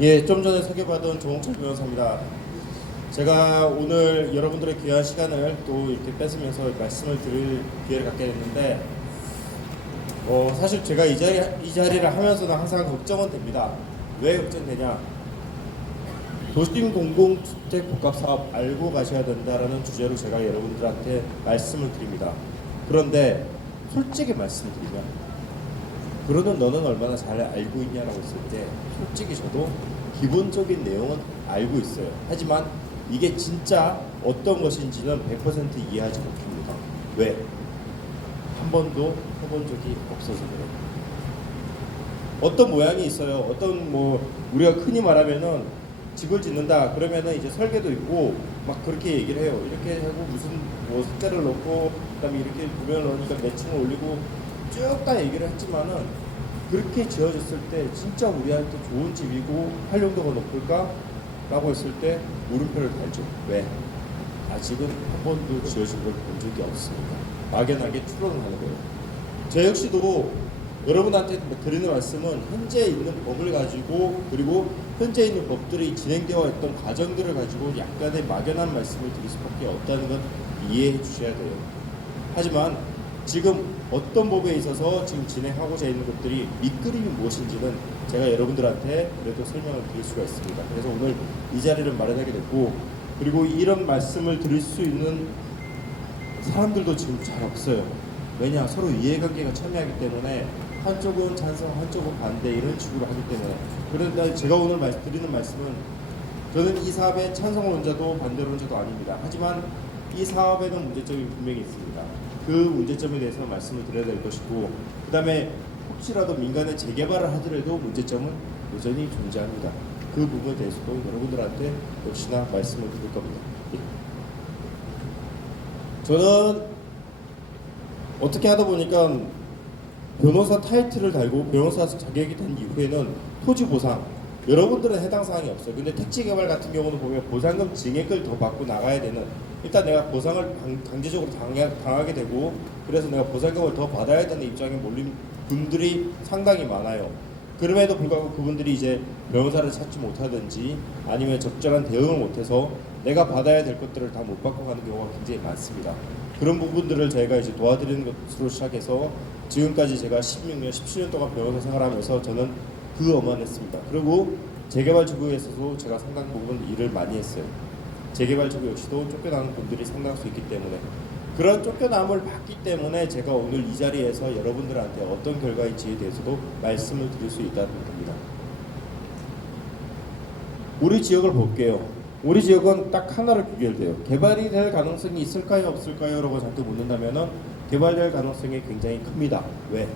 예, 좀 전에 소개받은 조홍철 변호사입니다. 제가 오늘 여러분들의 귀한 시간을 또 이렇게 뺏으면서 말씀을 드릴 기회를 갖게 됐는데, 사실 제가 이 자리를 하면서는 항상 걱정은 됩니다. 왜 걱정되냐? 도심 공공주택 복합 사업 알고 가셔야 된다라는 주제로 제가 여러분들한테 말씀을 드립니다. 그런데 솔직히 말씀드리면, 그러는 너는 얼마나 잘 알고 있냐라고 했을 때 솔직히 저도 기본적인 내용은 알고 있어요. 하지만 이게 진짜 어떤 것인지는 100% 이해하지 못합니다. 왜? 한 번도 해본 적이 없어서 그래요. 어떤 모양이 있어요. 우리가 흔히 말하면은 집을 짓는다 그러면은 이제 설계도 있고 막 그렇게 얘기를 해요. 이렇게 하고 무슨 색깔을 넣고 그다음에 이렇게 구면을 넣으니까 매칭을 올리고 쭉 다 얘기를 했지만은, 그렇게 지어졌을 때 진짜 우리한테 좋은 집이고 활용도가 높을까? 라고 했을 때 물음표를 달죠. 왜? 아직은 한 번도 지어진 걸 본 적이 없으니까 막연하게 추론을 하는 거예요. 저 역시도 여러분한테 드리는 말씀은 현재 있는 법을 가지고, 그리고 현재 있는 법들이 진행되어 있던 과정들을 가지고 약간의 막연한 말씀을 드릴 수밖에 없다는 건 이해해 주셔야 돼요. 하지만 지금 어떤 법에 있어서 지금 진행하고자 있는 것들이 밑그림이 무엇인지는 제가 여러분들한테 그래도 설명을 드릴 수가 있습니다. 그래서 오늘 이 자리를 마련하게 됐고, 그리고 이런 말씀을 드릴 수 있는 사람들도 지금 잘 없어요. 왜냐? 서로 이해관계가 첨예하기 때문에 한쪽은 찬성, 한쪽은 반대 이런 식으로 하기 때문에. 그런데 제가 오늘 드리는 말씀은, 저는 이 사업의 찬성론자도 반대론자도 아닙니다. 하지만 이 사업에는 문제점이 분명히 있습니다. 그 문제점에 대해서 말씀을 드려야 될 것이고, 그 다음에 혹시라도 민간에 재개발을 하더라도 문제점은 여전히 존재합니다. 그 부분에 대해서도 여러분들한테 역시나 말씀을 드릴 겁니다. 저는 어떻게 하다 보니까 변호사 타이틀을 달고 변호사 자격이 된 이후에는 토지 보상, 여러분들은 해당 사항이 없어요. 근데 택지 개발 같은 경우는 보면 보상금 증액을 더 받고 나가야 되는, 일단 내가 보상을 강제적으로 당하게 되고, 그래서 내가 보상금을 더 받아야 되는 입장에 몰린 분들이 상당히 많아요. 그럼에도 불구하고 그분들이 이제 변호사를 찾지 못하든지 아니면 적절한 대응을 못해서 내가 받아야 될 것들을 다 못 받고 가는 경우가 굉장히 많습니다. 그런 부분들을 저희가 이제 도와드리는 것으로 시작해서 지금까지 제가 16년, 17년 동안 변호사 생활하면서 저는 그 엄한했습니다. 그리고 재개발 지구에서도 제가 상당 부분 일을 많이 했어요. 재개발 지구 역시도 쫓겨나는 분들이 상당히 수 있기 때문에, 그런 쫓겨남을 받기 때문에 제가 오늘 이 자리에서 여러분들한테 어떤 결과인지에 대해서도 말씀을 드릴 수 있다는 겁니다. 우리 지역을 볼게요. 우리 지역은 딱 하나를 비교해요. 개발이 될 가능성이 있을까요, 없을까요? 라고 자꾸 묻는다면은 개발될 가능성이 굉장히 큽니다. 왜?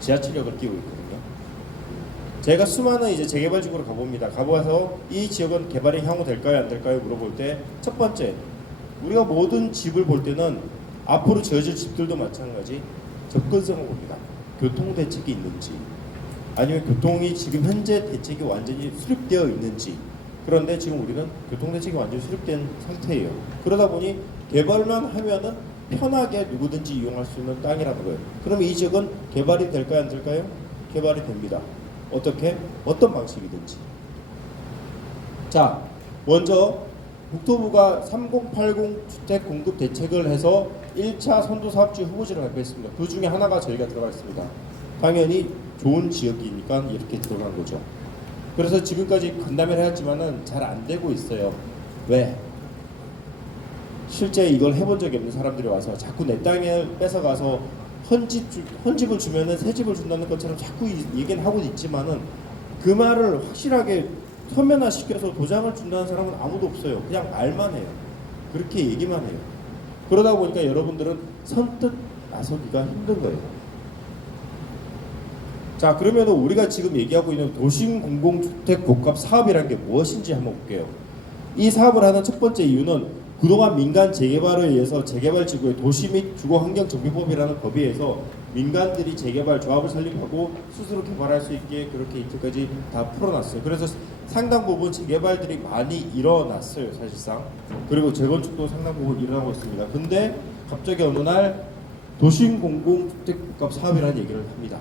지하철역을 끼고 있거든요. 제가 수많은 이제 재개발 지구로 가봅니다. 가봐서 이 지역은 개발이 향후 될까요, 안 될까요? 물어볼 때 첫 번째, 우리가 모든 집을 볼 때는 앞으로 지어질 집들도 마찬가지 접근성을 봅니다. 교통 대책이 있는지, 아니면 교통이 지금 현재 대책이 완전히 수립되어 있는지. 그런데 지금 우리는 교통 대책이 완전히 수립된 상태예요. 그러다 보니 개발만 하면은 편하게 누구든지 이용할 수 있는 땅이라는 거예요. 그러면 이 지역은 개발이 될까요, 안 될까요? 개발이 됩니다. 어떻게? 어떤 방식이든지. 자, 먼저 국토부가 3080 주택 공급 대책을 해서 1차 선도사업지 후보지를 발표했습니다. 그 중에 하나가 저희가 들어가 있습니다. 당연히 좋은 지역이니까 이렇게 들어간 거죠. 그래서 지금까지 간담회를 했지만은 잘 안 되고 있어요. 왜? 실제 이걸 해본 적이 없는 사람들이 와서 자꾸 내 땅을 뺏어가서 헌집을 주면은 새 집을 준다는 것처럼 자꾸 얘기는 하고 있지만은, 그 말을 확실하게 서면화시켜서 도장을 준다는 사람은 아무도 없어요. 그냥 말만 해요. 그렇게 얘기만 해요. 그러다 보니까 여러분들은 선뜻 나서기가 힘든 거예요. 자, 그러면 우리가 지금 얘기하고 있는 도심 공공주택 복합 사업이라는 게 무엇인지 한번 볼게요. 이 사업을 하는 첫 번째 이유는, 그동안 민간 재개발에 의해서 재개발 지구의 도시 및 주거환경정비법이라는 법에 의해서 민간들이 재개발 조합을 설립하고 스스로 개발할 수 있게 그렇게 이때까지 다 풀어놨어요. 그래서 상당 부분 재개발들이 많이 일어났어요, 사실상. 그리고 재건축도 상당 부분 일어나고 있습니다. 근데 갑자기 어느 날 도심 공공주택 복합 사업이라는 얘기를 합니다.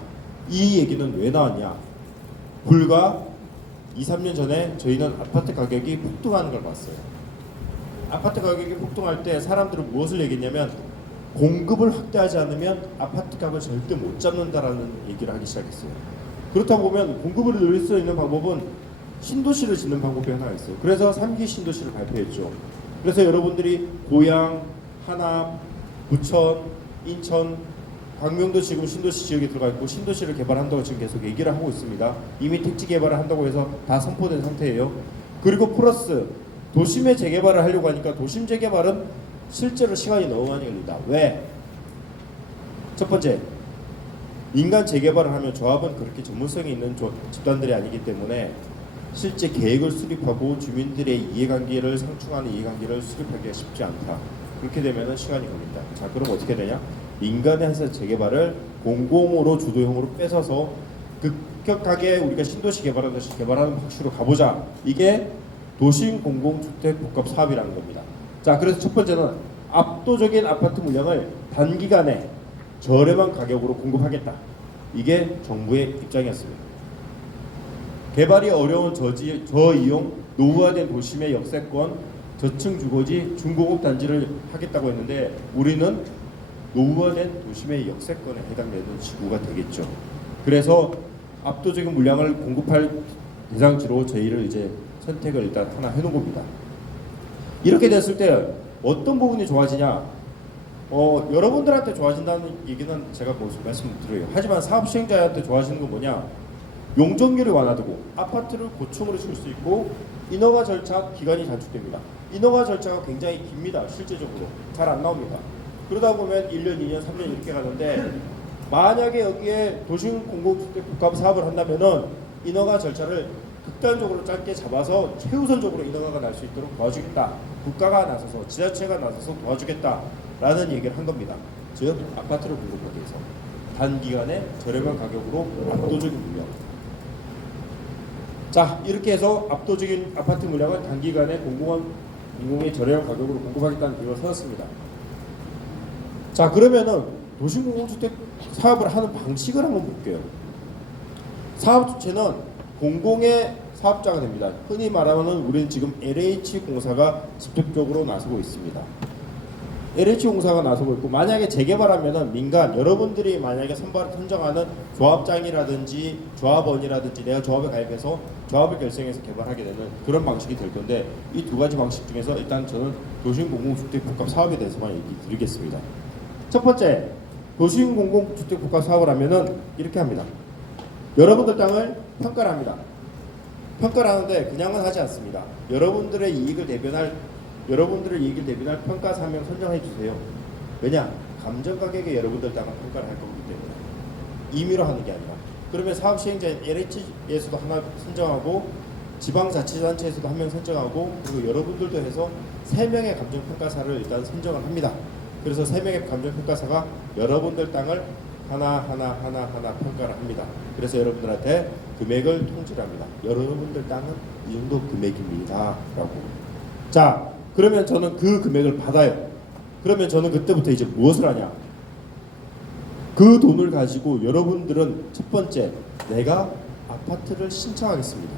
이 얘기는 왜 나왔냐? 불과 2, 3년 전에 저희는 아파트 가격이 폭등하는 걸 봤어요. 아파트 가격이 폭등할 때 사람들은 무엇을 얘기했냐면 공급을 확대하지 않으면 아파트 값을 절대 못 잡는다라는 얘기를 하기 시작했어요. 그렇다 보면 공급을 늘릴 수 있는 방법은 신도시를 짓는 방법이 하나 있어요. 그래서 3기 신도시를 발표했죠. 그래서 여러분들이 고양, 하남, 부천, 인천, 광명도 지금 신도시 지역에 들어가 있고 신도시를 개발한다고 지금 계속 얘기를 하고 있습니다. 이미 택지 개발을 한다고 해서 다 선포된 상태예요. 그리고 플러스 도심의 재개발을 하려고 하니까 도심 재개발은 실제로 시간이 너무 많이 걸린다. 왜? 첫 번째, 민간 재개발을 하면 조합은 그렇게 전문성이 있는 집단들이 아니기 때문에 실제 계획을 수립하고 주민들의 이해관계를 상충하는 이해관계를 수립하기가 쉽지 않다. 그렇게 되면 시간이 걸린다. 자, 그럼 어떻게 되냐? 민간의 해서 재개발을 공공으로 주도형으로 뺏어서 급격하게 우리가 신도시 개발하듯이 개발하는 방식으로 가보자. 이게 도심 공공주택 복합 사업이라는 겁니다. 자, 그래서 첫 번째는 압도적인 아파트 물량을 단기간에 저렴한 가격으로 공급하겠다. 이게 정부의 입장이었습니다. 개발이 어려운 저이용 노후화된 도심의 역세권 저층 주거지 중고급 단지를 하겠다고 했는데 우리는 노후화된 도심의 역세권에 해당되는 지구가 되겠죠. 그래서 압도적인 물량을 공급할 대상지로 저희를 이제 선택을 일단 하나 해놓은 겁니다. 이렇게 됐을 때 어떤 부분이 좋아지냐? 여러분들한테 좋아진다는 얘기는 제가 말씀드려요. 하지만 사업 시행자한테 좋아지는 건 뭐냐? 용적률이 완화되고 아파트를 고층으로 줄 수 있고 인허가 절차 기간이 단축됩니다. 인허가 절차가 굉장히 깁니다. 실제적으로 잘 안 나옵니다. 그러다 보면 1년, 2년, 3년 이렇게 가는데 만약에 여기에 도심 공공주택 복합 사업을 한다면은 인허가 절차를 극단적으로 짧게 잡아서 최우선적으로 인허가가 날 수 있도록 도와주겠다. 국가가 나서서 지자체가 나서서 도와주겠다라는 얘기를 한 겁니다. 즉 아파트를 공급하기 위해서 단기간에 저렴한 가격으로 압도적인 물량. 자, 이렇게 해서 압도적인 아파트 물량을 단기간에 공공의 저렴한 가격으로 공급하겠다는 계획을 세웠습니다. 자, 그러면은 도심공공주택 사업을 하는 방식을 한번 볼게요. 사업 주체는 공공의 사업자가 됩니다. 흔히 말하면 우리는 지금 LH공사가 직접적으로 나서고 있습니다. LH공사가 나서고 있고 만약에 재개발하면은 민간 여러분들이 만약에 선정하는 조합장이라든지 조합원이라든지 내가 조합에 가입해서 조합을 결성해서 개발하게 되는 그런 방식이 될 건데 이 두 가지 방식 중에서 일단 저는 도심공공주택 복합 사업에 대해서만 얘기 드리겠습니다. 첫 번째, 도심공공주택 복합 사업을 하면은 이렇게 합니다. 여러분들 땅을 평가를 합니다. 평가를 하는데 그냥은 하지 않습니다. 여러분들의 이익을 대변할 평가사 한 명 선정해 주세요. 왜냐? 감정 가격에 여러분들 땅을 평가를 할 거기 때문에 임의로 하는 게 아니라. 그러면 사업 시행자인 LH에서도 하나 선정하고 지방자치단체에서도 한 명 선정하고 그리고 여러분들도 해서 3명의 감정평가사를 일단 선정을 합니다. 그래서 3명의 감정평가사가 여러분들 땅을 하나하나 평가를 합니다. 그래서 여러분들한테 금액을 통지를 합니다. 여러분들 땅은 이 정도 금액입니다 라고. 자, 그러면 저는 그 금액을 받아요. 그러면 저는 그때부터 이제 무엇을 하냐? 그 돈을 가지고 여러분들은 첫 번째, 내가 아파트를 신청하겠습니다.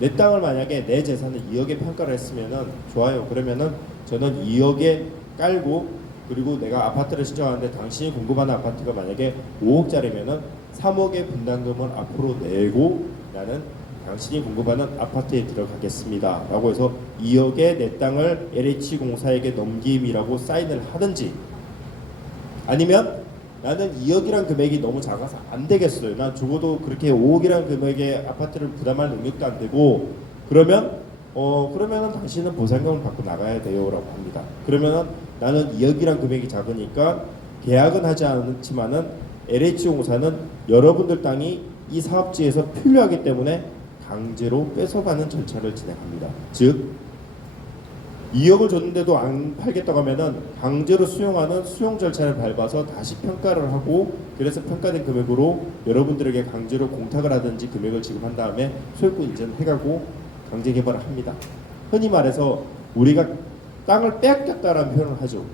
내 땅을 만약에 내 재산을 2억에 평가를 했으면은 좋아요. 그러면은 저는 2억에 깔고 그리고 내가 아파트를 신청하는데 당신이 공급하는 아파트가 만약에 5억짜리면은 3억의 분담금을 앞으로 내고 나는 당신이 공급하는 아파트에 들어가겠습니다 라고 해서 2억의 내 땅을 LH공사에게 넘김이라고 사인을 하든지 아니면 나는 2억이란 금액이 너무 작아서 안 되겠어요. 난 적어도 그렇게 5억이란 금액의 아파트를 부담할 능력도 안 되고 그러면은 당신은 보상금을 받고 나가야 돼요 라고 합니다. 그러면은 나는 2억이란 금액이 작으니까 계약은 하지 않지만은 LH공사는 여러분들 땅이 이 사업지에서 필요하기 때문에 강제로 뺏어가는 절차를 진행합니다. 즉 2억을 줬는데도 안 팔겠다고 하면은 강제로 수용하는 수용 절차를 밟아서 다시 평가를 하고 그래서 평가된 금액으로 여러분들에게 강제로 공탁을 하든지 금액을 지급한 다음에 소유권 이전을 해가고 강제 개발을 합니다. 흔히 말해서 우리가 땅을 빼앗겼다라는 표현을 하죠.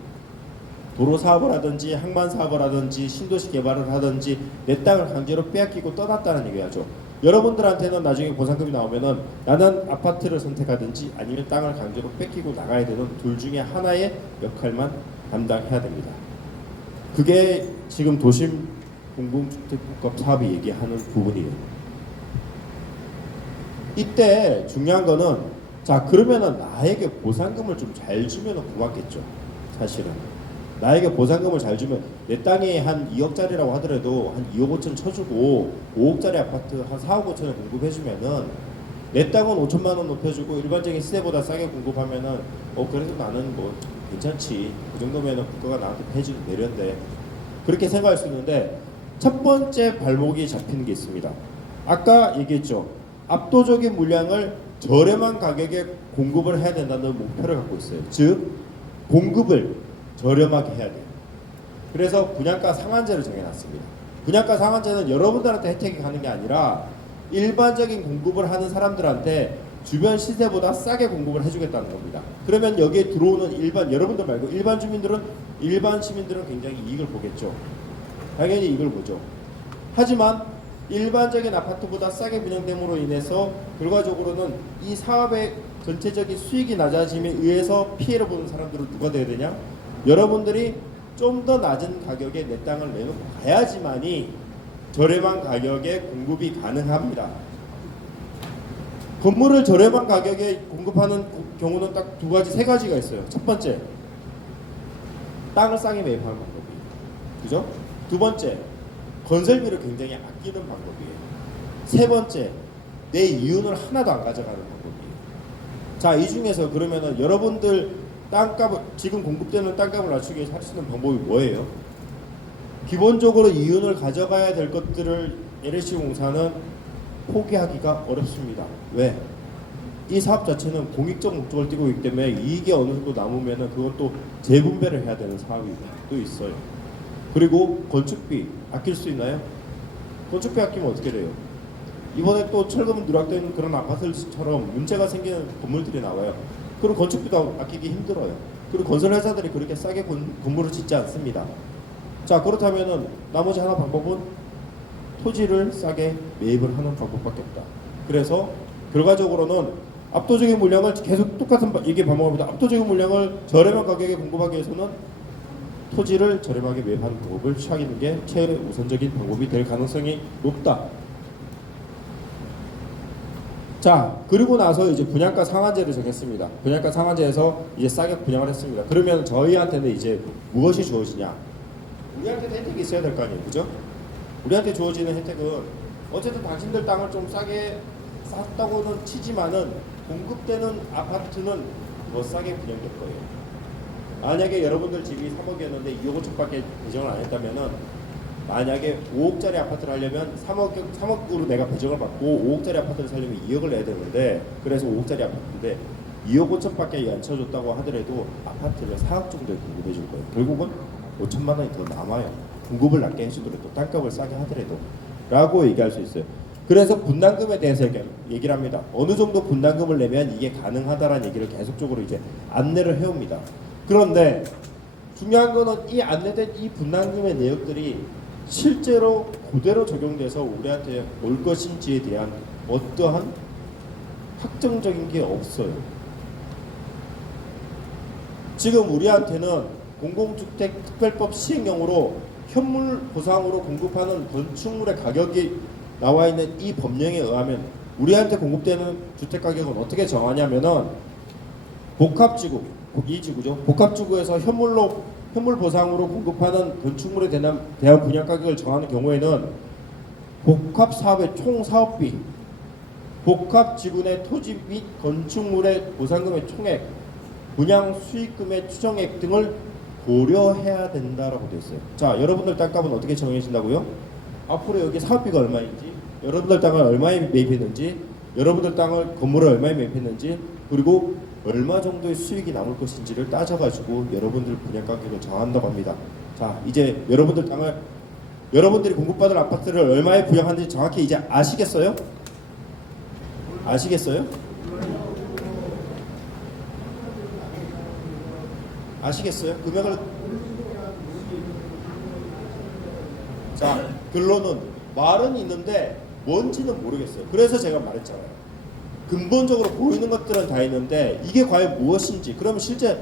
도로 사업을 하든지 항만 사업을 하든지 신도시 개발을 하든지 내 땅을 강제로 빼앗기고 떠났다는 얘기하죠. 여러분들한테는 나중에 보상금이 나오면은 나는 아파트를 선택하든지 아니면 땅을 강제로 뺏기고 나가야 되는 둘 중에 하나의 역할만 담당해야 됩니다. 그게 지금 도심 공공주택복합 사업이 얘기하는 부분이에요. 이때 중요한 거는 자 그러면은 나에게 보상금을 좀 잘 주면은 고맙겠죠. 사실은 나에게 보상금을 잘 주면 내 땅이 한 2억짜리라고 하더라도 한 2억 5천 쳐주고 5억짜리 아파트 한 4억 5천에 공급해주면은 내 땅은 5천만 원 높여주고 일반적인 시세보다 싸게 공급하면은 그래도 나는 뭐 괜찮지 그 정도면은 국가가 나한테 해주는 배려인데 그렇게 생각할 수 있는데 첫 번째 발목이 잡히는 게 있습니다. 아까 얘기했죠. 압도적인 물량을 저렴한 가격에 공급을 해야 된다는 목표를 갖고 있어요. 즉 공급을 저렴하게 해야 돼요. 그래서 분양가 상한제를 정해놨습니다. 분양가 상한제는 여러분들한테 혜택이 가는 게 아니라 일반적인 공급을 하는 사람들한테 주변 시세보다 싸게 공급을 해주겠다는 겁니다. 그러면 여기에 들어오는 여러분들 말고 일반 시민들은 굉장히 이익을 보겠죠. 당연히 이걸 보죠. 하지만 일반적인 아파트보다 싸게 분양됨으로 인해서 결과적으로는 이 사업의 전체적인 수익이 낮아짐에 의해서 피해를 보는 사람들은 누가 되어야 되냐? 여러분들이 좀 더 낮은 가격에 내 땅을 내놓고 가야지만이 저렴한 가격에 공급이 가능합니다. 건물을 저렴한 가격에 공급하는 경우는 딱 세 가지가 있어요. 첫 번째, 땅을 싸게 매입하는 방법이에요. 그죠? 두 번째, 건설비를 굉장히 아끼는 방법이에요. 세 번째, 내 이윤을 하나도 안 가져가는 방법이에요. 자, 이 중에서 그러면은 여러분들 땅값을 지금 공급되는 땅값을 낮추기 위해서 할 수 있는 방법이 뭐예요? 기본적으로 이윤을 가져가야 될 것들을 LH공사는 포기하기가 어렵습니다. 왜? 이 사업 자체는 공익적 목적을 띠고 있기 때문에 이익이 어느 정도 남으면은 그것도 재분배를 해야 되는 사업이 또 있어요. 그리고 건축비 아낄 수 있나요? 건축비 아끼면 어떻게 돼요? 이번에 또 철거문 누락된 그런 아파트처럼 문제가 생기는 건물들이 나와요. 그리고 건축비도 아끼기 힘들어요. 그리고 건설회사들이 그렇게 싸게 건물을 짓지 않습니다. 자 그렇다면은 나머지 하나 방법은 토지를 싸게 매입을 하는 방법밖에 없다. 그래서 결과적으로는 압도적인 물량을 계속 똑같은 이게 방법입니다. 압도적인 물량을 저렴한 가격에 공급하기 위해서는 토지를 저렴하게 매입하는 방법을 취하는 게 최우선적인 방법이 될 가능성이 높다. 자 그리고 나서 이제 분양가 상한제를 정했습니다. 분양가 상한제에서 이제 싸게 분양을 했습니다. 그러면 저희한테는 이제 무엇이 주어지냐? 우리한테 혜택이 있어야 될 거 아니에요, 그죠? 우리한테 주어지는 혜택은 어쨌든 당신들 땅을 좀 싸게 샀다고는 치지만은 공급되는 아파트는 더 싸게 분양될 거예요. 만약에 여러분들 집이 3억이었는데 2억 5천밖에 배정을 안 했다면은 만약에 5억짜리 아파트를 하려면 3억으로 내가 배정을 받고 5억짜리 아파트를 살려면 2억을 내야 되는데 그래서 5억짜리 아파트인데 2억 5천밖에 안 쳐줬다고 하더라도 아파트를 4억 정도에 공급해 줄 거예요. 결국은 5천만 원이 더 남아요. 공급을 낮게 해주더라도 땅값을 싸게 하더라도 라고 얘기할 수 있어요. 그래서 분담금에 대해서 얘기를 합니다. 어느 정도 분담금을 내면 이게 가능하다라는 얘기를 계속적으로 이제 안내를 해옵니다. 그런데 중요한 거는 이 안내된 이 분담금의 내역들이 실제로 그대로 적용돼서 우리한테 올 것인지에 대한 어떠한 확정적인 게 없어요. 지금 우리한테는 공공주택특별법 시행령으로 현물 보상으로 공급하는 건축물의 가격이 나와 있는 이 법령에 의하면 우리한테 공급되는 주택 가격은 어떻게 정하냐면은 복합지구, 이 지구죠. 복합지구에서 현물 보상으로 공급하는 건축물에 대한 분양 가격을 정하는 경우에는 복합 사업의 총 사업비, 복합 지구 내 토지 및 건축물의 보상금의 총액, 분양 수익금의 추정액 등을 고려해야 된다라고 되어 있어요. 자, 여러분들 땅값은 어떻게 정해진다고요? 앞으로 여기 사업비가 얼마인지, 여러분들 땅을 얼마에 매입했는지, 여러분들 땅을 건물을 얼마에 매입했는지, 그리고 얼마 정도의 수익이 남을 것인지를 따져가지고 여러분들 분양 가격을 정한다고 합니다. 자, 이제 여러분들 땅을 여러분들이 공급받을 아파트를 얼마에 분양하는지 정확히 이제 아시겠어요? 아시겠어요? 아시겠어요? 금액을 자, 결론은 말은 있는데 뭔지는 모르겠어요. 그래서 제가 말했잖아요. 근본적으로 보이는 것들은 다 있는데 이게 과연 무엇인지, 그러면 실제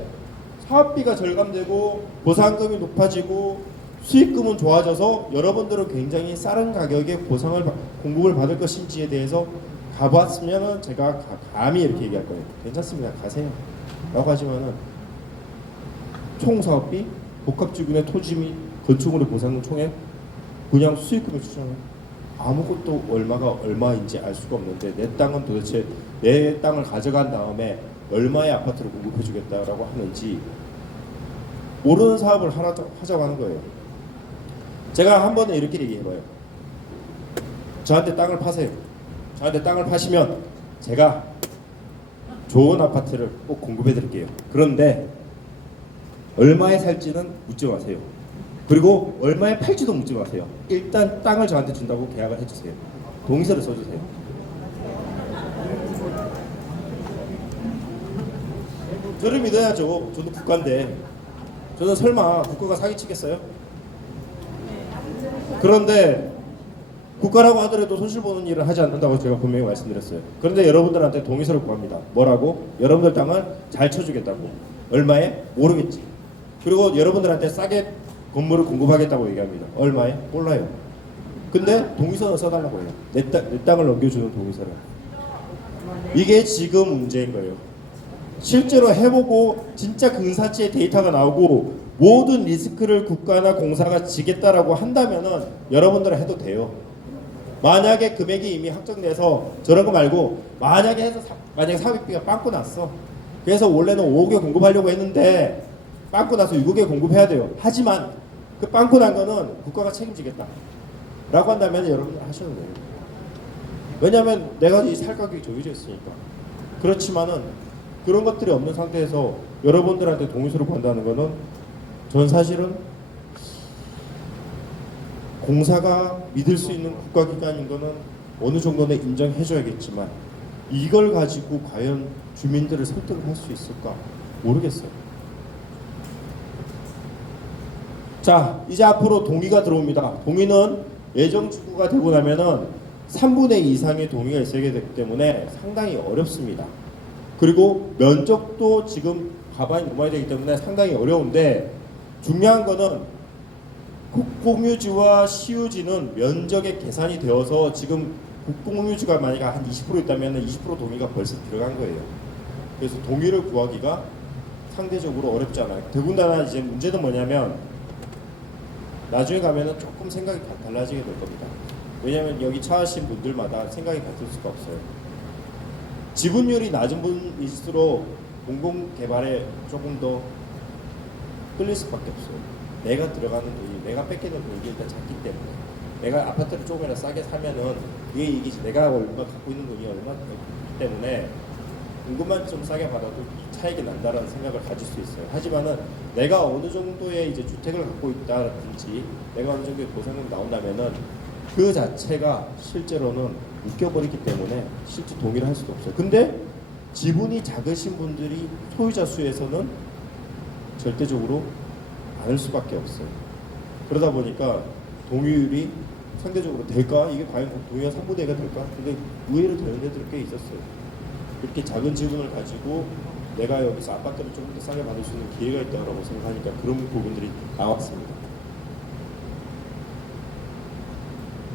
사업비가 절감되고 보상금이 높아지고 수익금은 좋아져서 여러분들은 굉장히 싼 가격에 공급을 받을 것인지에 대해서 가봤으면 제가 감히 이렇게 얘기할 거예요. 괜찮습니다. 가세요. 라고 하지만은 총 사업비, 복합지구의 토지 및 건축물의 보상금 총액, 그냥 수익금을 추정해 아무것도 얼마인지 알 수가 없는데 내 땅은 도대체 내 땅을 가져간 다음에 얼마의 아파트를 공급해 주겠다라고 하는지 모르는 사업을 하자고 하는 거예요. 제가 한 번은 이렇게 얘기해봐요. 저한테 땅을 파세요. 저한테 땅을 파시면 제가 좋은 아파트를 꼭 공급해 드릴게요. 그런데 얼마에 살지는 묻지 마세요. 그리고 얼마에 팔지도 묻지 마세요. 일단 땅을 저한테 준다고 계약을 해주세요. 동의서를 써주세요. 저를 믿어야죠. 저도 국가인데. 저는 설마 국가가 사기치겠어요? 그런데 국가라고 하더라도 손실 보는 일을 하지 않는다고 제가 분명히 말씀드렸어요. 그런데 여러분들한테 동의서를 구합니다. 뭐라고? 여러분들 땅을 잘 쳐주겠다고. 얼마에? 모르겠지. 그리고 여러분들한테 싸게 건물을 공급하겠다고 얘기합니다. 얼마에? 몰라요. 근데 동의서를 써달라고 해요. 내 땅을 넘겨주는 동의서를. 이게 지금 문제인 거예요. 실제로 해보고 진짜 근사치의 데이터가 나오고 모든 리스크를 국가나 공사가 지겠다라고 한다면은 여러분들은 해도 돼요. 만약에 금액이 이미 확정돼서 저런 거 말고 만약에 해서 만약에 사업비가 빵꾸 났어. 그래서 원래는 5억에 공급하려고 했는데 빵꾸 나서 6억에 공급해야 돼요. 하지만 그 빵꾸 난 거는 국가가 책임지겠다 라고 한다면 여러분들 하셔도 돼요. 왜냐하면 내가 이 살 가격이 정해져 있으니까. 그렇지만은 그런 것들이 없는 상태에서 여러분들한테 동의서를 구한다는 거는 전 사실은 공사가 믿을 수 있는 국가기관인 거는 어느 정도는 인정해줘야겠지만 이걸 가지고 과연 주민들을 설득을 할 수 있을까 모르겠어요. 자, 이제 앞으로 동의가 들어옵니다. 동의는 예정지구가 되고 나면은 3분의 2 이상의 동의가 있어야 되기 때문에 상당히 어렵습니다. 그리고 면적도 지금 가반이 넘어야 되기 때문에 상당히 어려운데 중요한 거는 국공유지와 시유지는 면적에 계산이 되어서 지금 국공유지가 만약에 한 20% 있다면 20% 동의가 벌써 들어간 거예요. 그래서 동의를 구하기가 상대적으로 어렵잖아요. 더군다나 이제 문제는 뭐냐면 나중에 가면은 조금 생각이 달라지게 될 겁니다. 왜냐하면 여기 차하신 분들마다 생각이 같을 수가 없어요. 지분율이 낮은 분일수록 공공개발에 조금 더 끌릴 수밖에 없어요. 내가 들어가는 돈이, 내가 뺏기는 돈이 일단 작기 때문에 내가 아파트를 조금이라도 싸게 사면은 그게 이기지. 내가 얼마 갖고 있는 돈이 얼마 되기 때문에 공급만 좀 싸게 받아도 차익이 난다라는 생각을 가질 수 있어요. 하지만은 내가 어느 정도의 이제 주택을 갖고 있다든지 내가 어느 정도의 보상금 나온다면은 그 자체가 실제로는 묶여버리기 때문에 실제 동의를 할 수도 없어요. 근데 지분이 작으신 분들이 소유자 수에서는 절대적으로 많을 수밖에 없어요. 그러다 보니까 동의율이 상대적으로 될까? 이게 과연 동의가 3분의 1가 될까? 근데 의외로 되는 데들 꽤 있었어요. 이렇게 작은 지분을 가지고 내가 여기서 아파트를 조금 더 싸게 받을 수 있는 기회가 있다고 생각하니까 그런 부분들이 나왔습니다.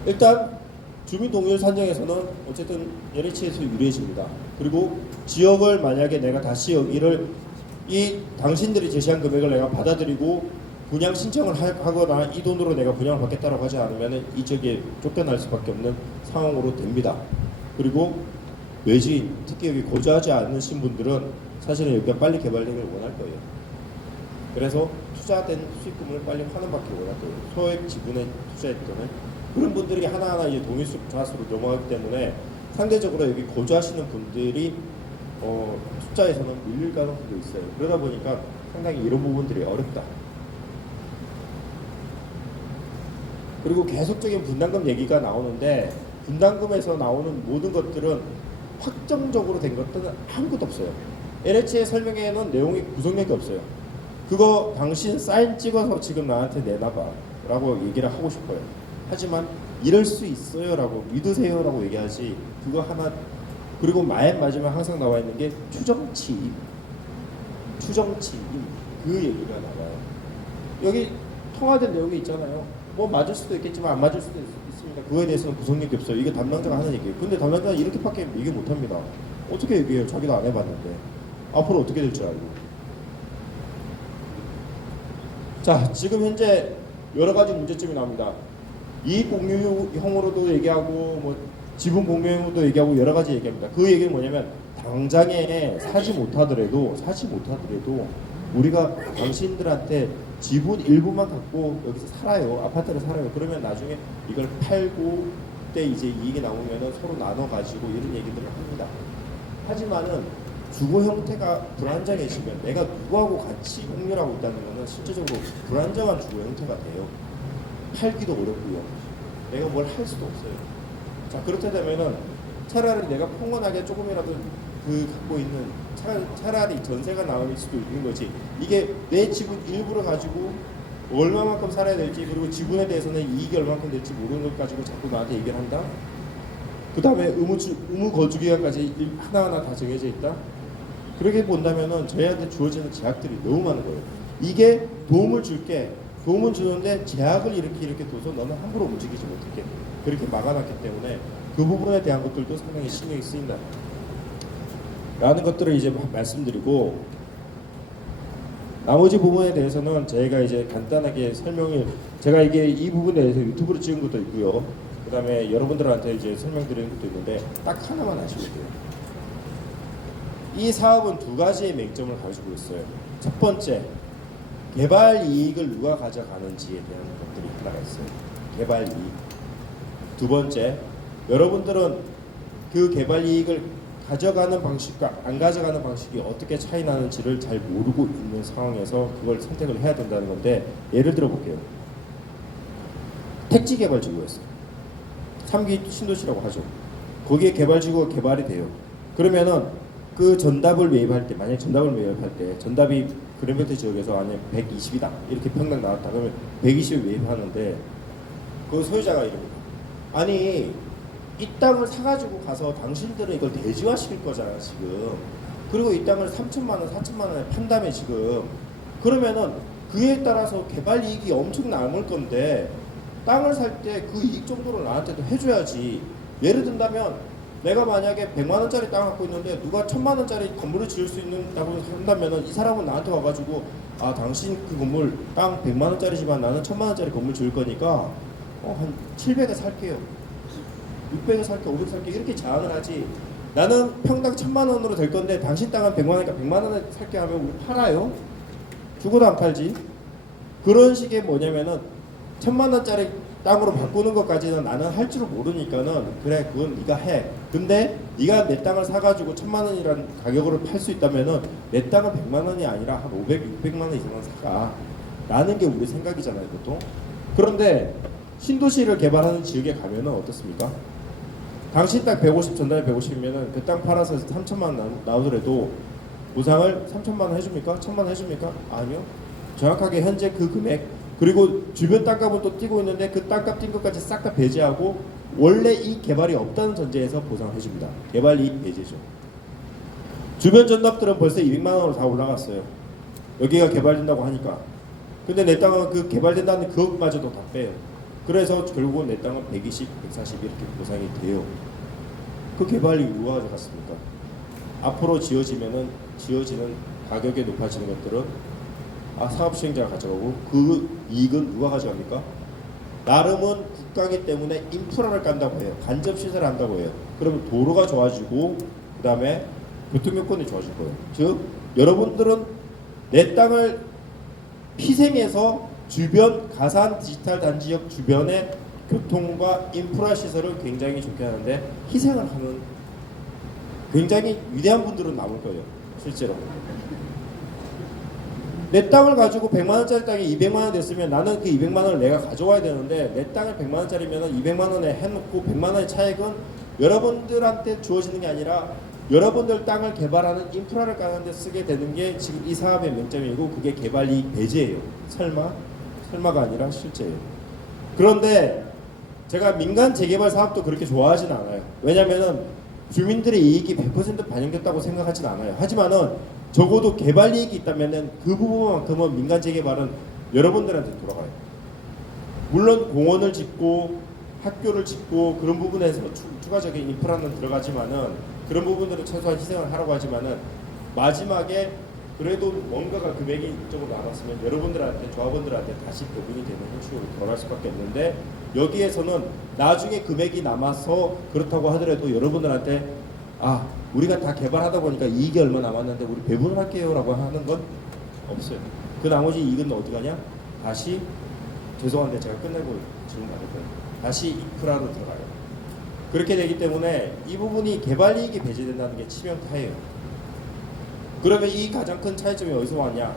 일단 주민 동의를 산정해서는 어쨌든 LH에서 유리해집니다. 그리고 지역을 만약에 내가 다시 여기를 이 당신들이 제시한 금액을 내가 받아들이고 분양 신청을 하거나 이 돈으로 내가 분양을 받겠다고 하지 않으면 이 지역에 쫓겨날 수밖에 없는 상황으로 됩니다. 그리고 외지인, 특히 여기 거주하지 않으신 분들은 사실은 여기가 빨리 개발되길 원할 거예요. 그래서 투자된 수익금을 빨리 환원받기를 원할 거예요. 소액 지분에 투자했던 그런 분들이 하나하나 이제 동의수 좌수로 넘어가기 때문에 상대적으로 여기 거주하시는 분들이 숫자에서는 밀릴 가능성도 있어요. 그러다 보니까 상당히 이런 부분들이 어렵다. 그리고 계속적인 분담금 얘기가 나오는데 분담금에서 나오는 모든 것들은 확정적으로 된 것들은 아무것도 없어요. LH의 설명에는 내용이 구성력이 없어요. 그거 당신 사인 찍어서 지금 나한테 내놔봐 라고 얘기를 하고 싶어요. 하지만 이럴 수 있어요라고 믿으세요라고 얘기하지. 그거 하나. 그리고 맨 마지막 항상 나와 있는 게 추정치임. 추정치임 그 얘기가 나와요. 여기 통화된 내용이 있잖아요. 뭐 맞을 수도 있겠지만 안 맞을 수도 있습니다. 그거에 대해서는 구속력이 없어요. 이게 담당자가 하는 얘기예요. 근데 담당자는 이렇게밖에 얘기 못합니다. 어떻게 얘기해요? 자기도 안 해봤는데. 앞으로 어떻게 될 줄 알고. 자, 지금 현재 여러 가지 문제점이 나옵니다. 이익 공유형으로도 얘기하고 뭐 지분 공유형으로도 얘기하고 여러 가지 얘기합니다. 그 얘기는 뭐냐면 당장에 사지 못하더라도 우리가 당신들한테 지분 일부만 갖고 여기서 살아요. 아파트를 살아요. 그러면 나중에 이걸 팔고 그때 이제 이익이 나오면은 서로 나눠 가지고 이런 얘기들을 합니다. 하지만은 주거 형태가 불안정해지면 내가 누구하고 같이 공유하고 있다는 것은 실제적으로 불안정한 주거 형태가 돼요. 팔기도 어렵고요. 내가 뭘 할 수도 없어요. 자, 그렇게 되면은 차라리 내가 평온하게 조금이라도 그 갖고 있는 차라리 전세가 나올 수도 있는 거지. 이게 내 지분 일부를 가지고 얼마만큼 살아야 될지, 그리고 지분에 대해서는 이익이 얼마만큼 될지 모르는 것 가지고 자꾸 나한테 얘기를 한다. 그 다음에 의무 거주 기간까지 하나하나 다 정해져 있다. 그렇게 본다면은 저희한테 주어지는 제약들이 너무 많은 거예요. 이게 도움을 주는데 제약을 이렇게 둬서 너는 함부로 움직이지 못하게 그렇게 막아놨기 때문에 그 부분에 대한 것들도 상당히 신경이 쓰인다 라는 것들을 이제 말씀드리고, 나머지 부분에 대해서는 저희가 이제 간단하게 제가 이게 이 부분에 대해서 유튜브로 찍은 것도 있고요. 그 다음에 여러분들한테 이제 설명드리는 것도 있는데 딱 하나만 아시면 돼요. 이 사업은 두 가지의 맹점을 가지고 있어요. 첫 번째, 개발 이익을 누가 가져가는지에 대한 것들이 하나가 있어요. 개발 이익. 두 번째, 여러분들은 그 개발 이익을 가져가는 방식과 안 가져가는 방식이 어떻게 차이 나는지를 잘 모르고 있는 상황에서 그걸 선택을 해야 된다는 건데, 예를 들어 볼게요. 택지개발지구였어요. 3기 신도시라고 하죠. 거기에 개발지구가 개발이 돼요. 그러면은 그 전답을 매입할 때, 만약 전답을 매입할 때 전답이 그린벨트 지역에서 만약 120이다 이렇게 평당 나왔다 그러면 120을 매입하는데 그 소유자가 이럽니다. 아니 이 땅을 사가지고 가서 당신들은 이걸 대지화시킬 거잖아 지금. 그리고 이 땅을 3천만 원, 4천만 원에 판다며 지금. 그러면은 그에 따라서 개발 이익이 엄청 남을 건데 땅을 살 때 그 이익 정도를 나한테도 해줘야지. 예를 든다면 내가 만약에 100만 원짜리 땅 갖고 있는데 누가 1000만 원짜리 건물을 지을 수 있다고 한다면은 이 사람은 나한테 와가지고 아 당신 그 건물 땅 100만 원짜리지만 나는 1000만 원짜리 건물 지을 거니까 한 700에 살게요. 600에 살게, 500에 살게 이렇게 제안을 하지. 나는 평당 1000만 원으로 될 건데 당신 땅은 100만 원이니까 100만 원에 살게 하면 우리 팔아요? 죽어도 안 팔지. 그런 식의 뭐냐면은 1000만 원짜리 땅으로 바꾸는 것까지는 나는 할 줄을 모르니까는 그래 그건 네가 해. 근데 네가 내 땅을 사가지고 1000만 원이라는 가격으로 팔 수 있다면은 내 땅은 100만 원이 아니라 한 500, 600만 원 이상은 사가. 라는 게 우리 생각이잖아요 보통. 그런데 신도시를 개발하는 지역에 가면은 어떻습니까? 당신 땅 150, 전달이 150이면은 그 땅 팔아서 3천만 원 나오더라도 보상을 3천만 원 해줍니까? 1000만 원 해줍니까? 아니요. 정확하게 현재 그 금액 그리고 주변 땅값은 또 뛰고 있는데 그 땅값 뛴 것까지 싹 다 배제하고 원래 이 개발이 없다는 전제에서 보상해줍니다. 개발 이익 배제죠. 주변 전납들은 벌써 200만 원으로 다 올라갔어요. 여기가 개발된다고 하니까. 근데 내 땅은 그 개발된다는 그것마저도 다 빼요. 그래서 결국은 내 땅은 120, 140 이렇게 보상이 돼요. 그 개발이 누가 가져갔습니까? 앞으로 지어지는 가격이 높아지는 것들은 사업 시행자가 가져가고 그 이익은 누가 가져갑니까? 나름은 국가기 때문에 인프라를 깐다고 해요. 간접 시설을 한다고 해요. 그러면 도로가 좋아지고 그 다음에 교통여건이 좋아질 거예요. 즉 여러분들은 내 땅을 희생해서 주변 가산 디지털 단지역 주변의 교통과 인프라 시설을 굉장히 좋게 하는데 희생을 하는 굉장히 위대한 분들은 남을 거예요. 실제로. 내 땅을 가지고 100만 원짜리 땅이 200만 원 됐으면 나는 그 200만 원을 내가 가져와야 되는데 내 땅을 100만 원짜리면 200만 원에 해놓고 100만 원의 차익은 여러분들한테 주어지는 게 아니라 여러분들 땅을 개발하는 인프라를 까는 데 쓰게 되는 게 지금 이 사업의 맹점이고 그게 개발 이익 배제예요. 설마가 아니라 실제예요. 그런데 제가 민간 재개발 사업도 그렇게 좋아하진 않아요. 왜냐면은 주민들의 이익이 100% 반영됐다고 생각하진 않아요. 하지만은 적어도 개발 이익이 있다면은 그 부분만큼은 민간 재개발은 여러분들한테 돌아가요. 물론 공원을 짓고 학교를 짓고 그런 부분에서 추가적인 인프라는 들어가지만은 그런 부분들은 최소한 희생을 하라고 하지만은 마지막에 그래도 뭔가가 금액이 이쪽으로 나왔으면 여러분들한테 조합원들한테 다시 배분이 되는 형식으로 돌아갈 수밖에 없는데 여기에서는 나중에 금액이 남아서 그렇다고 하더라도 여러분들한테 아 우리가 다 개발하다 보니까 이익이 얼마 남았는데 우리 배분을 할게요라고 하는 건 없어요. 그 나머지 이익은 어디 가냐? 다시 죄송한데 제가 끝내고 질문 받을 거예요. 다시 인프라로 들어가요. 그렇게 되기 때문에 이 부분이 개발 이익이 배제된다는 게 치명타예요. 그러면 이 가장 큰 차이점이 어디서 왔냐?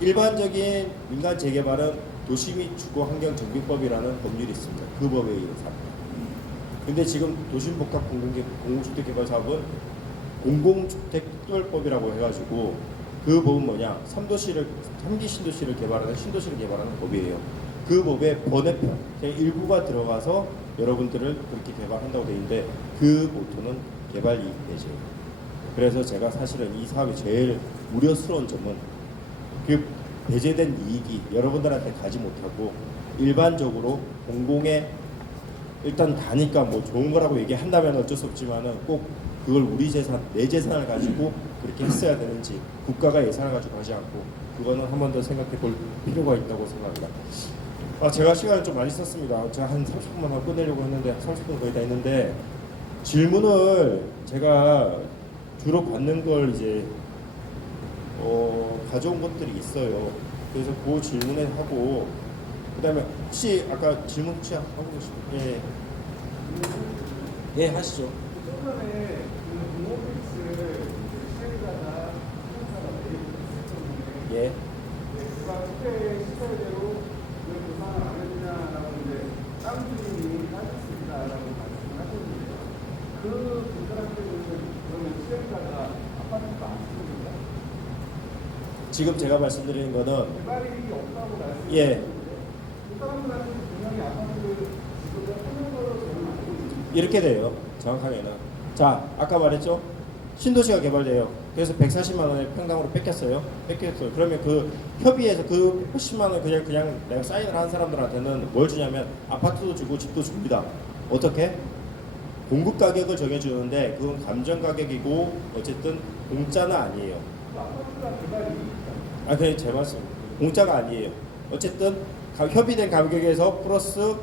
일반적인 민간 재개발은 도시 및 주거 환경 정비법이라는 법률이 있습니다. 그 법에 의해서 합니다. 근데 지금 도심복합 공공주택 개발 사업은 공공주택 특별법이라고 해가지고 그 법은 뭐냐? 3기 신도시를 개발하는 신도시를 개발하는 법이에요. 그 법의 번외편 그냥 일부가 들어가서 여러분들을 그렇게 개발한다고 되어 있는데 그 모토는 개발 이익 배제예요. 그래서 제가 사실은 이 사업이 제일 우려스러운 점은 그 배제된 이익이 여러분들한테 가지 못하고 일반적으로 공공에 일단 가니까 뭐 좋은 거라고 얘기한다면 어쩔 수 없지만은 꼭 그걸 우리 재산, 내 재산을 가지고 그렇게 했어야 되는지 국가가 예산을 가지고 하지 않고 그거는 한 번 더 생각해 볼 필요가 있다고 생각합니다. 제가 시간을 좀 많이 썼습니다. 제가 한 30분만 하고 끝내려고 했는데 30분 거의 다 했는데 질문을 제가 주로 받는 걸 이제 가져온 것들이 있어요. 그래서 그 질문에 하고 그다음에 혹시 아까 질문 혹시 하고 계시면 예 하시죠. 최근에 그 공오픽스를 시행자가 행사가 내리고 예. 그가 그때 시설대로 왜 보상을 안 했느냐라고 이제 땅 주인이 따졌습니다라고 말씀을 하셨는데요. 그 분들한테는 그러면 시행자가 아파트가 안 쓰는가? 지금 제가 말씀드리는 거는 개발 이익이 없다고 말씀을 예. 하셨는데 그 사람들한테 분명히 아파트를 지금 하는 걸로 저는 알고 있습니다. 이렇게 돼요. 정확하게는. 자, 아까 말했죠. 신도시가 개발돼요. 그래서 140만 원에 평당으로 뺏겼어요. 그러면 그 협의해서 그 180만 원 그냥 내가 사인을 한 사람들한테는 뭘 주냐면 아파트도 주고 집도 줍니다. 어떻게? 공급 가격을 정해주는데 그건 감정 가격이고 어쨌든 공짜는 아니에요. 아파트가 개발 이익이다. 그게 제 말씀. 공짜가 아니에요. 어쨌든 협의된 가격에서 플러스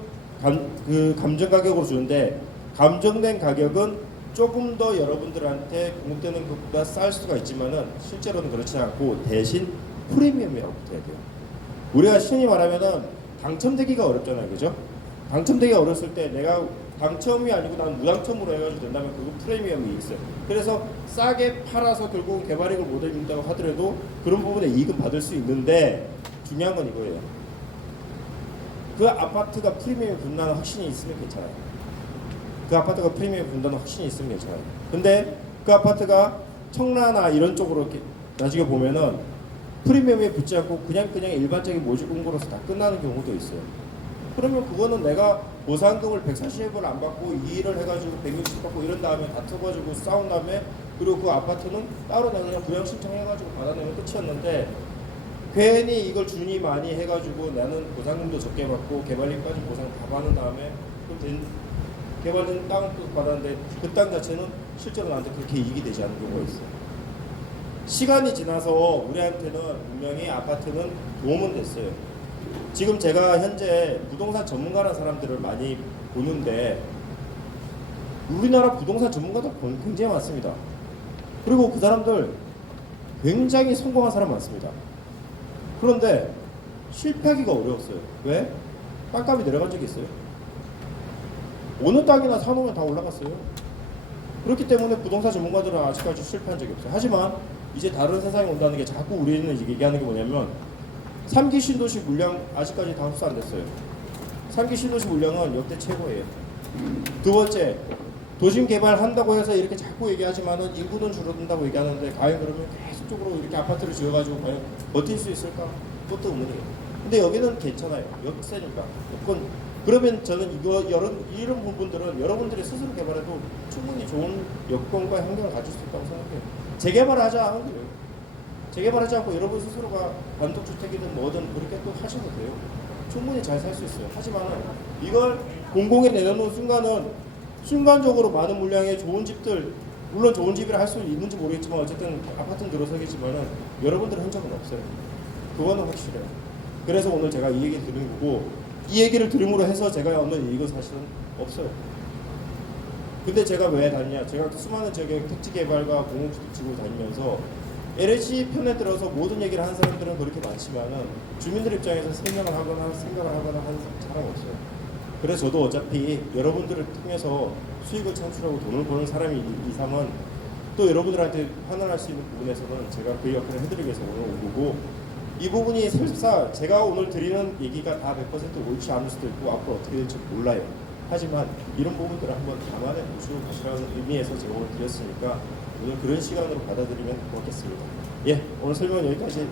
감정 가격으로 주는데 감정된 가격은 조금 더 여러분들한테 공급되는 것보다 쌀 수가 있지만은 실제로는 그렇지 않고 대신 프리미엄이라고 붙어야 돼요. 우리가 신이 말하면은 당첨되기가 어렵잖아요, 그죠? 당첨되기가 어렸을 때 내가 당첨이 아니고 난 무당첨으로 해가지고 된다면 그거 프리미엄이 있어요. 그래서 싸게 팔아서 결국 개발이익을 못 얻는다고 하더라도 그런 부분에 이익은 받을 수 있는데 중요한 건 이거예요. 그 아파트가 프리미엄이 붙는다는 확신이 있으면 괜찮아요. 그 아파트가 프리미엄 분다는 확신이 있으면 괜찮아요. 근데 그 아파트가 청라나 이런 쪽으로 이렇게 나중에 보면은 프리미엄에 붙지 않고 그냥 일반적인 모집 공고로서 다 끝나는 경우도 있어요. 그러면 그거는 내가 보상금을 140억을 안 받고 2일을 해가지고 160 받고 이런 다음에 다퉈가지고 싸운 다음에 그리고 그 아파트는 따로 내가 그냥 부양 신청해가지고 받아내면 끝이었는데 괜히 이걸 준이 많이 해가지고 나는 보상금도 적게 받고 개발료까지 보상 다 받은 다음에 개발된 땅을 또 받았는데 그 땅 자체는 실제로 나한테 그렇게 이익이 되지 않는 경우가 있어요. 시간이 지나서 우리한테는 분명히 아파트는 도움은 됐어요. 지금 제가 현재 부동산 전문가라는 사람들을 많이 보는데 우리나라 부동산 전문가도 굉장히 많습니다. 그리고 그 사람들 굉장히 성공한 사람 많습니다. 그런데 실패하기가 어려웠어요. 왜? 땅값이 내려간 적이 있어요. 어느 땅이나 사놓으면 다 올라갔어요. 그렇기 때문에 부동산 전문가들은 아직까지 실패한 적이 없어요. 하지만 이제 다른 세상이 온다는 게 자꾸 우리는 얘기하는 게 뭐냐면 3기 신도시 물량 아직까지 다 흡수 안 됐어요. 3기 신도시 물량은 역대 최고예요. 두 번째, 도심 개발한다고 해서 이렇게 자꾸 얘기하지만은 인구는 줄어든다고 얘기하는데 과연 그러면 계속적으로 이렇게 아파트를 지어가지고 과연 버틸 수 있을까? 그것도 의문이에요. 근데 여기는 괜찮아요. 역세니까. 무조건 그러면 저는 이런 부분들은 여러분들이 스스로 개발해도 충분히 좋은 여건과 환경을 가질 수 있다고 생각해요. 재개발을 하지 않은 거예요. 재개발하지 않고 여러분 스스로가 단독주택이든 뭐든 그렇게 또 하셔도 돼요. 충분히 잘 살 수 있어요. 하지만 이걸 공공에 내놓는 순간은 순간적으로 많은 물량의 좋은 집들, 물론 좋은 집이라 할 수 있는지 모르겠지만 어쨌든 아파트는 들어서겠지만은 여러분들의 흔적은 없어요. 그거는 확실해요. 그래서 오늘 제가 이 얘기 드리는 거고, 이 얘기를 들음으로 해서 제가 얻는 이익은 사실은 없어요. 근데 제가 왜 다니냐? 제가 수많은 지역의 택지개발과 공공주택 지구 다니면서 LH 편에 들어서 모든 얘기를 하는 사람들은 그렇게 많지만은 주민들 입장에서 생각을 하거나 하는 사람은 없어요. 그래서 저도 어차피 여러분들을 통해서 수익을 창출하고 돈을 버는 사람이 이상은 또 여러분들한테 환원할 수 있는 부분에서는 제가 그 역할을 해드리기 위해서 오늘 온 거고, 이 부분이 설사 제가 오늘 드리는 얘기가 다 100% 옳지 않을 수도 있고 앞으로 어떻게 될지 몰라요. 하지만 이런 부분들을 한번 감안해 보시고 가시라는 의미에서 제가 오늘 드렸으니까 오늘 그런 시간으로 받아들이면 고맙겠습니다. 예, 오늘 설명은 여기까지.